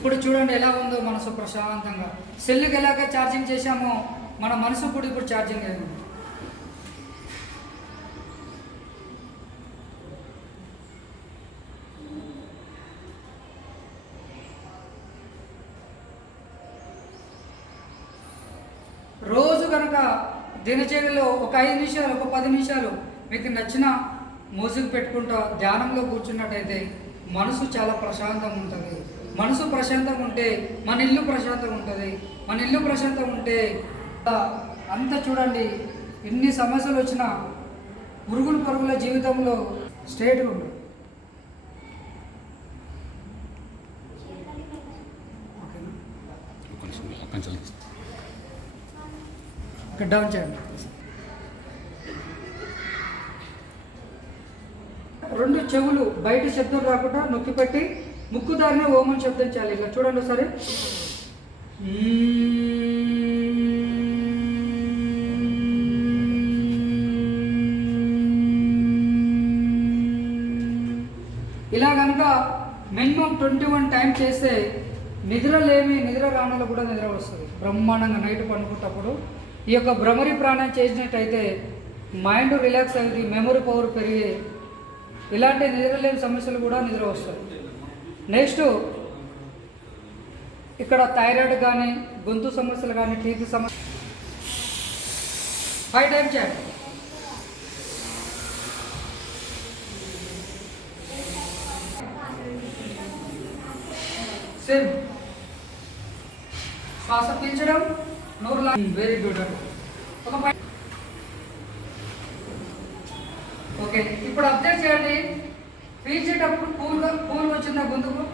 ఇప్పుడు చూడండి ఎలా ఉందో మనసు ప్రశాంతంగా. సెల్లుకి ఎలాగ ఛార్జింగ్ చేశామో మన మనసు కూడా ఇప్పుడు ఛార్జింగ్ అయింది. రోజు కనుక దినచర్యలో ఒక 5 నిమిషాలు, ఒక 10 నిమిషాలు మీకు నచ్చిన మ్యూజిక్ పెట్టుకుంటా ధ్యానంలో కూర్చున్నట్టయితే మనసు చాలా ప్రశాంతంగా ఉంటుంది. మనసు ప్రశాంతంగా ఉంటే మన ఇల్లు ప్రశాంతంగా ఉంటుంది. మన ఇల్లు ప్రశాంతంగా ఉంటే అంతా చూడండి, ఎన్ని సమస్యలు వచ్చినా పరుగుల జీవితంలో స్ట్రేట్గా ఉంటుంది. డౌన్ చేయండి. 2 చెవులు బయట శబ్దం రాకుండా నొక్కి పెట్టి ముక్కు దారిని ఓమం శబ్దం చేయాలి. ఇలా చూడండి ఒకసారి. ఇలా కనుక మినిమం 21 టైం చేస్తే నిద్ర రానలో కూడా నిద్ర వస్తుంది బ్రహ్మాండంగా. నైట్ పడుకుంటప్పుడు ఈ యొక్క భ్రమరి ప్రాణాయం చేసినట్టయితే మైండ్ రిలాక్స్ అయ్యింది, మెమరీ పవర్ పెరిగి ఇలాంటి నిద్రలేని సమస్యలు కూడా నిద్ర వస్తాయి. నెక్స్ట్ ఇక్కడ థైరాయిడ్ కానీ, గొంతు సమస్యలు కానీ, టీత్ సమస్య 5 టైం చేయండి. సేమ్ శ్వాస పీల్చడం, నోరు వెరీ గుడ్. ఒక ఓకే, ఇప్పుడు అబ్జర్వ్ చేయండి. పీల్చేటప్పుడు కూల్ వచ్చిందా గొంతుకు?